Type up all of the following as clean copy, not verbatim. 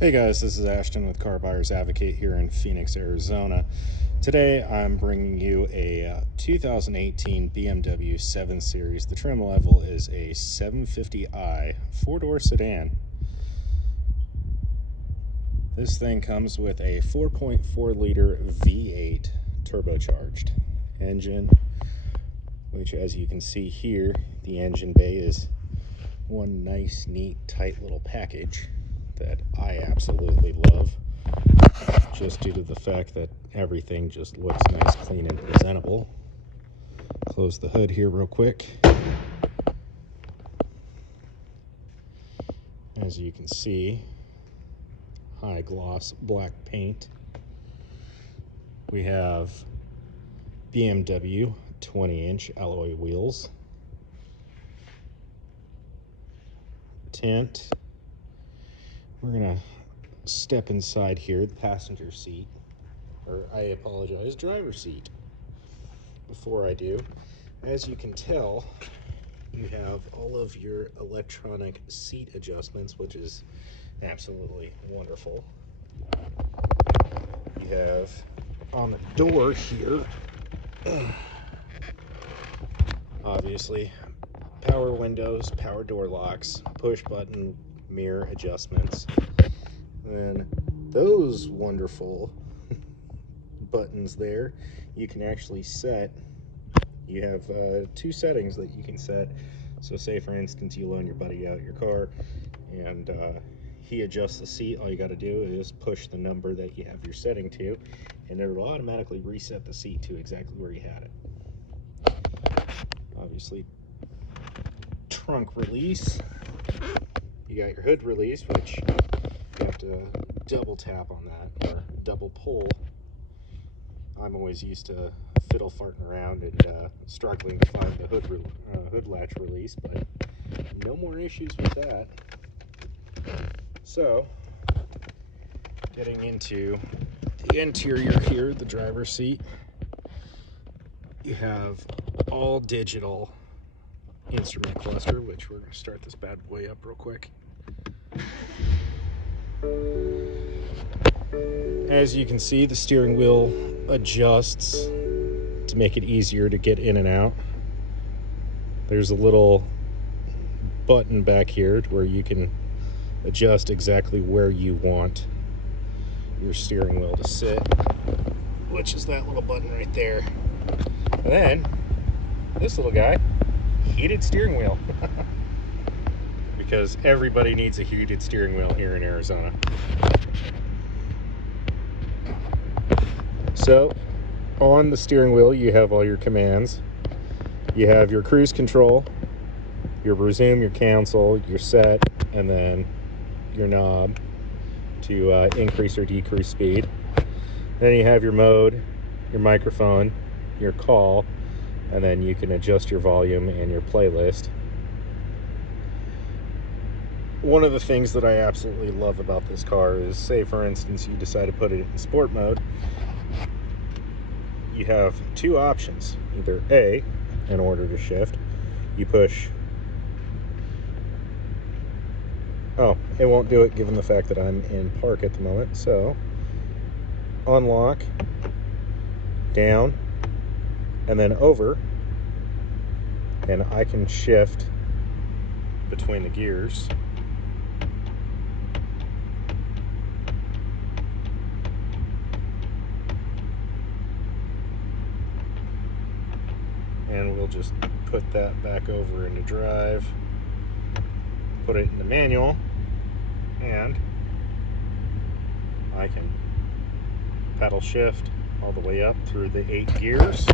Hey guys, this is Ashton with Car Buyers Advocate here in Phoenix, Arizona. Today I'm bringing you a 2018 BMW 7 Series. The trim level is a 750i 4-door sedan. This thing comes with a 4.4 liter V8 turbocharged engine, which, as you can see here, the engine bay is one nice, neat, tight little package that I absolutely love, just due to the fact that everything just looks nice, clean, and presentable. Close the hood here real quick. As you can see, high gloss black paint. We have BMW 20-inch alloy wheels. Tint. We're gonna step inside here, the passenger seat, or I apologize, driver's seat. Before I do, as you can tell, you have all of your electronic seat adjustments, which is absolutely wonderful. You have on the door here, obviously, power windows, power door locks, push button mirror adjustments. And those wonderful buttons there, you can actually set. You have two settings that you can set. So say, for instance, you loan your buddy out your car and he adjusts the seat. All you got to do is push the number that you have your setting to, and it will automatically reset the seat to exactly where you had it. Obviously, trunk release. You got your hood release, which you have to double tap on that, or double pull. I'm always used to fiddle farting around and struggling to find the hood latch release, but no more issues with that. So, getting into the interior here, the driver's seat, you have all digital instrument cluster, which we're going to start this bad boy up real quick. As you can see, the steering wheel adjusts to make it easier to get in and out. There's a little button back here where you can adjust exactly where you want your steering wheel to sit, which is that little button right there. And then this little guy, heated steering wheel. Because everybody needs a heated steering wheel here in Arizona. So, on the steering wheel, you have all your commands. You have your cruise control, your resume, your cancel, your set, and then your knob to increase or decrease speed. Then you have your mode, your microphone, your call, and then you can adjust your volume and your playlist. One of the things that I absolutely love about this car is, say for instance you decide to put it in sport mode, you have two options. Either A, in order to shift, you push, oh, it won't do it given the fact that I'm in park at the moment, so unlock, down, and then over, and I can shift between the gears. And we'll just put that back over into drive, put it into manual, and I can pedal shift all the way up through the 8 gears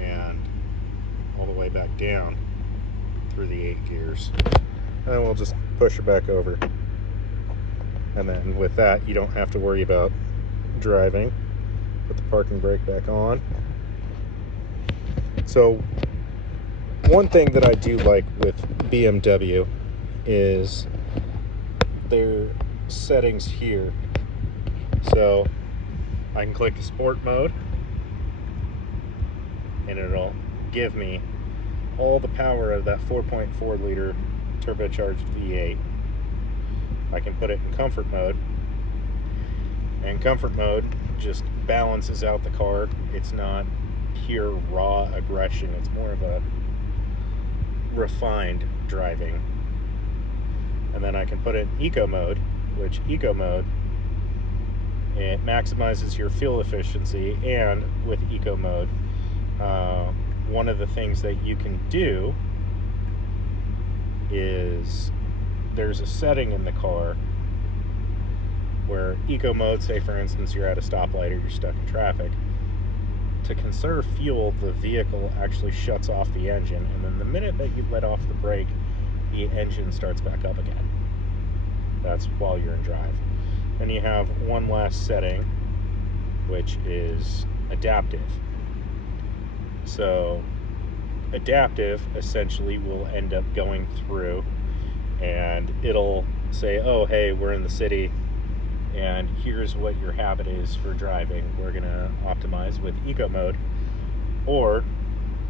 and all the way back down through the 8 gears. And then we'll just push it back over. And then with that, you don't have to worry about driving. Put the parking brake back on. So, one thing that I do like with BMW is their settings here. So, I can click sport mode, and it'll give me all the power of that 4.4 liter turbocharged V8. I can put it in comfort mode, and comfort mode just balances out the car. It's not pure raw aggression, it's more of a refined driving. And then I can put it in eco mode, which eco mode, it maximizes your fuel efficiency. And with eco mode, one of the things that you can do is there's a setting in the car where eco mode, say for instance you're at a stoplight or you're stuck in traffic, to conserve fuel, the vehicle actually shuts off the engine, and then the minute that you let off the brake, the engine starts back up again. That's while you're in drive. Then you have one last setting, which is adaptive. So adaptive essentially will end up going through and it'll say, oh hey, we're in the city and here's what your habit is for driving. We're gonna optimize with eco mode. Or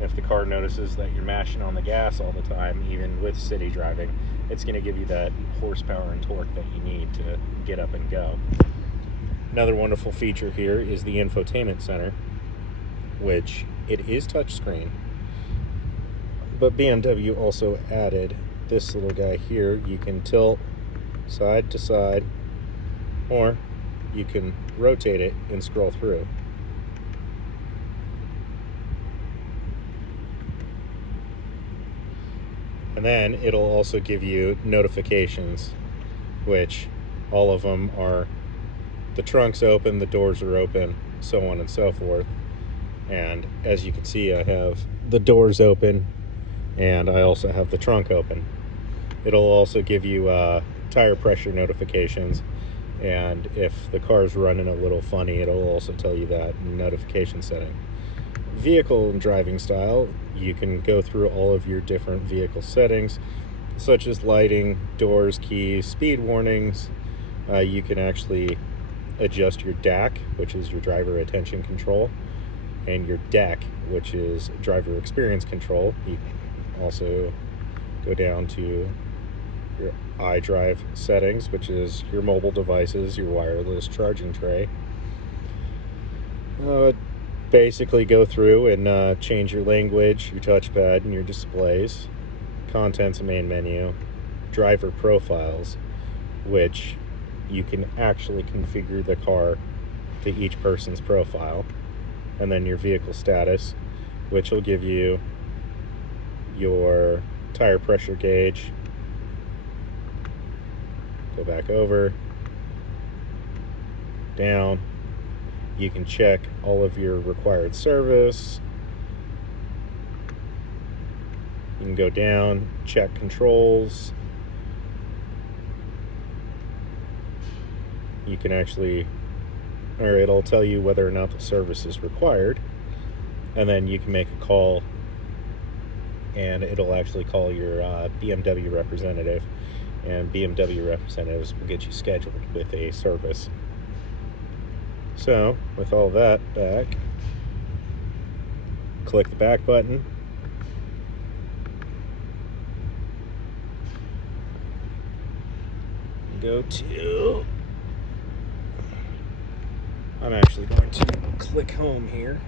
if the car notices that you're mashing on the gas all the time, even with city driving, it's gonna give you that horsepower and torque that you need to get up and go. Another wonderful feature here is the infotainment center, which it is touchscreen, but BMW also added this little guy here. You can tilt side to side, or you can rotate it and scroll through. And then it'll also give you notifications, which all of them are the trunk's open, the doors are open, so on and so forth. And as you can see, I have the doors open and I also have the trunk open. It'll also give you tire pressure notifications, and if the car's running a little funny, it'll also tell you that in notification setting. Vehicle and driving style, you can go through all of your different vehicle settings, such as lighting, doors, keys, speed warnings. You can actually adjust your DAC, which is your driver attention control, and your DEC, which is driver experience control. You can also go down to your iDrive settings, which is your mobile devices, your wireless charging tray. Basically go through and change your language, your touchpad, and your displays. Contents and main menu. Driver profiles, which you can actually configure the car to each person's profile. And then your vehicle status, which will give you your tire pressure gauge. Go back over, down. You can check all of your required service. You can go down, check controls. You can actually, or it'll tell you whether or not the service is required. And then you can make a call and it'll actually call your BMW representative, and BMW representatives will get you scheduled with a service. So, with all that back, click the back button. Go to, I'm actually going to click home here,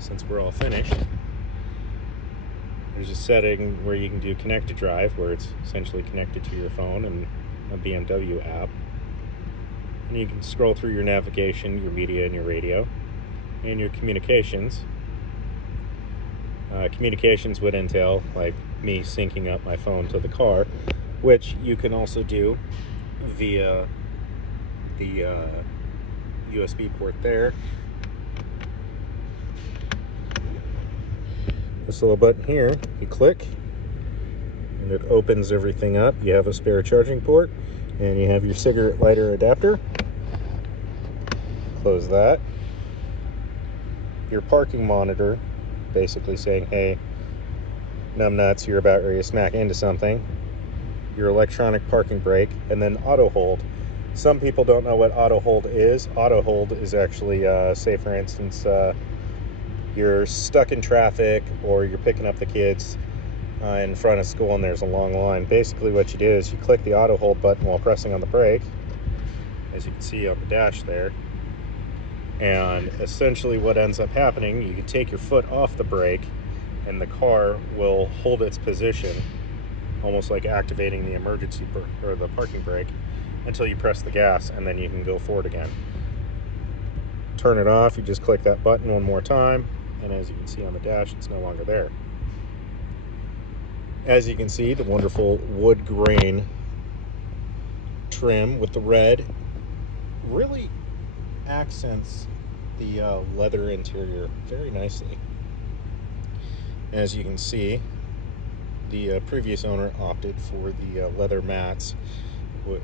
since we're all finished. There's a setting where you can do connect to drive, where it's essentially connected to your phone and a BMW app. And you can scroll through your navigation, your media, and your radio, and your communications. Communications would entail, like, me syncing up my phone to the car, which you can also do via the USB port there. This little button here, you click, and it opens everything up. You have a spare charging port, and you have your cigarette lighter adapter. Close that. Your parking monitor, basically saying, hey, numbnuts, you're about ready to smack into something. Your electronic parking brake, and then auto hold. Some people don't know what auto hold is. Auto hold is actually, say for instance, you're stuck in traffic or you're picking up the kids. in front of school and there's a long line. Basically what you do is you click the auto hold button while pressing on the brake, as you can see on the dash there. And essentially what ends up happening, you can take your foot off the brake and the car will hold its position, almost like activating the emergency or the parking brake, until you press the gas, and then you can go forward again. Turn it off, you just click that button one more time, and as you can see on the dash, it's no longer there. As you can see, the wonderful wood grain trim with the red really accents the leather interior very nicely. As you can see, the previous owner opted for the leather mats,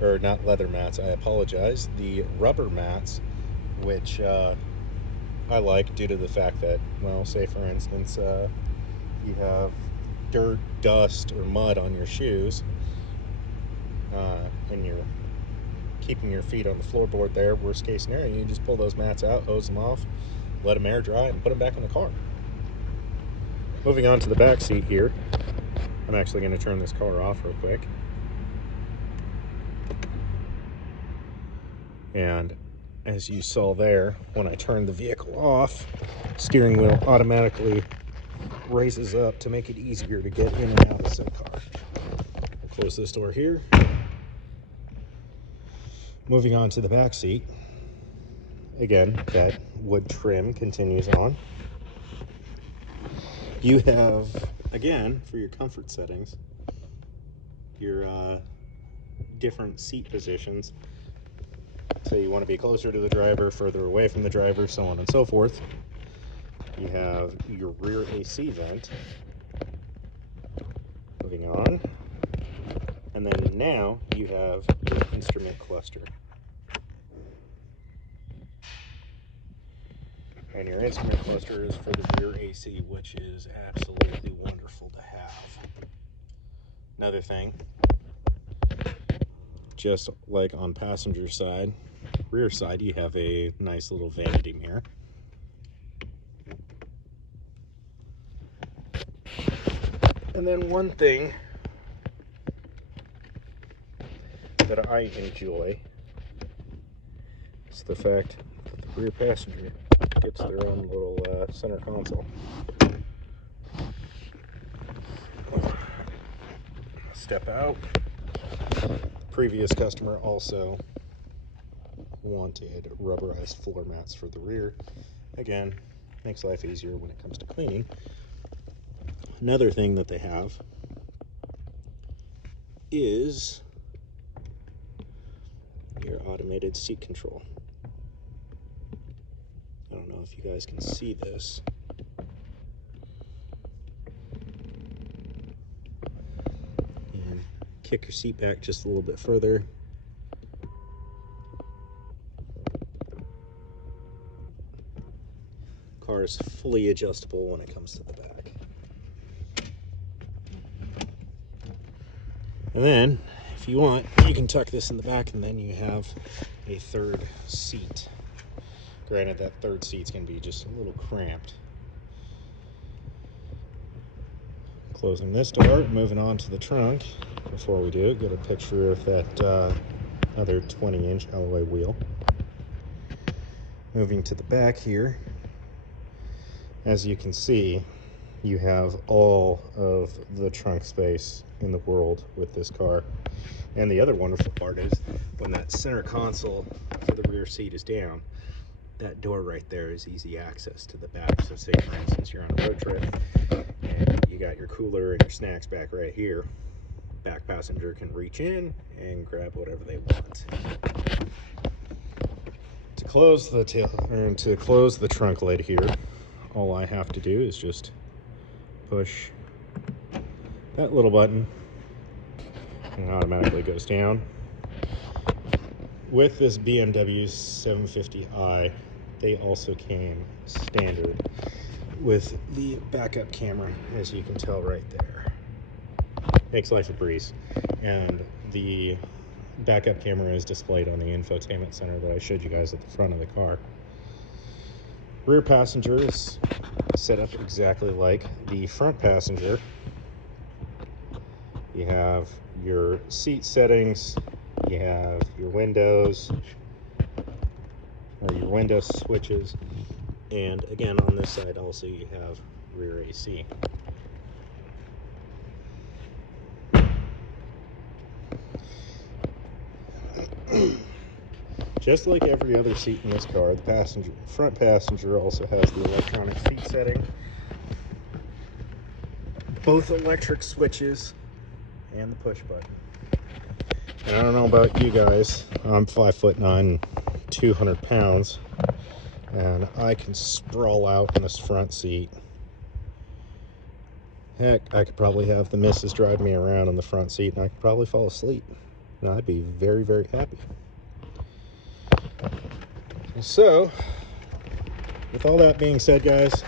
or not leather mats, I apologize, the rubber mats, which I like due to the fact that, well, say for instance, you have dirt, dust, or mud on your shoes, and you're keeping your feet on the floorboard there, worst case scenario, you just pull those mats out, hose them off, let them air dry, and put them back in the car. Moving on to the back seat here, I'm actually going to turn this car off real quick. And as you saw there, when I turned the vehicle off, steering wheel automatically raises up to make it easier to get in and out of said car. We'll close this door here. Moving on to the back seat. Again, that wood trim continues on. You have, again, for your comfort settings, your different seat positions. So you want to be closer to the driver, further away from the driver, so on and so forth. You have your rear AC vent. Moving on. And then now you have your instrument cluster. And your instrument cluster is for the rear AC, which is absolutely wonderful to have. Another thing, just like on passenger side, rear side, you have a nice little vanity mirror. And then one thing that I enjoy is the fact that the rear passenger gets their own little center console. Step out. Previous customer also wanted rubberized floor mats for the rear. Again, makes life easier when it comes to cleaning. Another thing that they have is your automated seat control. I don't know if you guys can see this. And kick your seat back just a little bit further. Car is fully adjustable when it comes to the back. And then, if you want, you can tuck this in the back, and then you have a third seat. Granted, that third seat's going to be just a little cramped. Closing this door, moving on to the trunk. Before we do, get a picture of that other 20-inch alloy wheel. Moving to the back here, as you can see, you have all of the trunk space in the world with this car. And the other wonderful part is when that center console for the rear seat is down, that door right there is easy access to the back. So say for instance you're on a road trip and you got your cooler and your snacks back right here, back passenger can reach in and grab whatever they want. To close the trunk lid here, all I have to do is just push that little button and it automatically goes down. With this BMW 750i, they also came standard with the backup camera, as you can tell right there. Makes life a breeze. And the backup camera is displayed on the infotainment center that I showed you guys at the front of the car. Rear passenger is set up exactly like the front passenger. You have your seat settings, you have your windows, or your window switches, and again on this side also you have rear AC. Just like every other seat in this car, the front passenger also has the electronic seat setting, both electric switches, and the push button. And I don't know about you guys, I'm 5'9", 200 pounds, and I can sprawl out in this front seat. Heck, I could probably have the missus drive me around in the front seat, and I could probably fall asleep. And I'd be very, very happy. So, with all that being said, guys,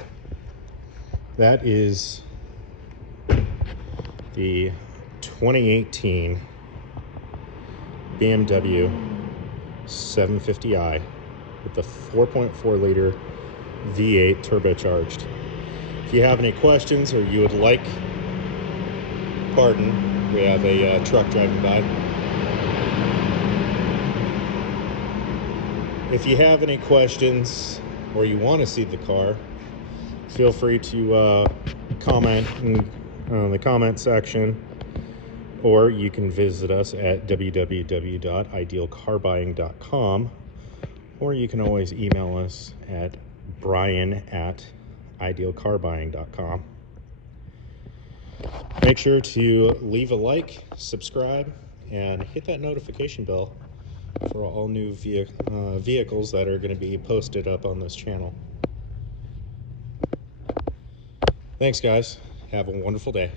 that is the 2018 BMW 750i with the 4.4 liter V8 turbocharged. If you have any questions or you would like, pardon, we have a truck driving by. If you have any questions or you want to see the car, feel free to comment in the comment section, or you can visit us at www.idealcarbuying.com, or you can always email us at brian@idealcarbuying.com. Make sure to leave a like, subscribe, and hit that notification bell for all new vehicles that are going to be posted up on this channel. Thanks, guys. Have a wonderful day.